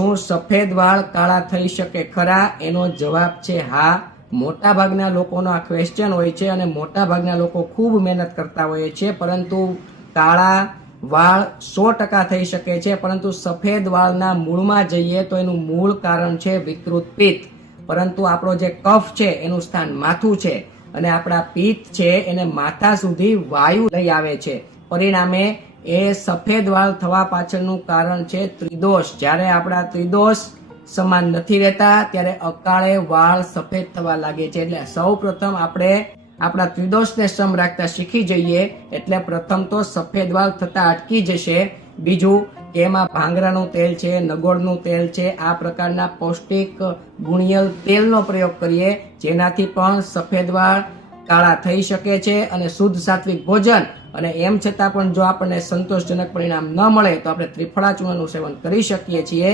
શું સફેદ વાળ કાળા થઈ શકે ખરા? એનો જવાબ છે હા. મોટા ભાગના લોકોનો આ ક્વેશ્ચન હોય છે અને મોટા ભાગના લોકો ખૂબ મહેનત કરતા હોય છે, પરંતુ કાળા વાળ 100% થઈ શકે છે. પરંતુ સફેદ વાળના મૂળમાં જઈએ તો એનું મૂળ કારણ છે વિકૃત પિત્ત. પરંતુ આપણો જે કફ છે એનું સ્થાન માથું છે અને આપણા પિત્ત છે એને માથા સુધી વાયુ લઈ આવે છે. પરિણામે એ સફેદ વાળ થવા પાછળનું કારણ છે ત્રિદોષ. જ્યારે આપણા ત્રિદોષ સમાન નથી રહેતા ત્યારે અકાળે વાળ સફેદ થવા લાગે છે. એટલે સૌ પ્રથમ આપણે આપણા ત્રિદોષને સમ રાખતા શીખી જઈએ એટલે પ્રથમ તો સફેદ વાળ થતા અટકી જશે. બીજું કે એમાં ભાંગરાનું તેલ છે, નગોળનું તેલ છે, આ પ્રકારના પૌષ્ટિક ગુણિયલ તેલનો પ્રયોગ કરીએ જેનાથી પણ સફેદ વાળ કાળા થઈ શકે છે. અને શુદ્ધ સાત્વિક ભોજન અને એમ છતાં પણ જો આપણને સંતોષજનક પરિણામ ન મળે તો આપણે ત્રિફળા ચૂર્ણનું સેવન કરી શકીએ છીએ.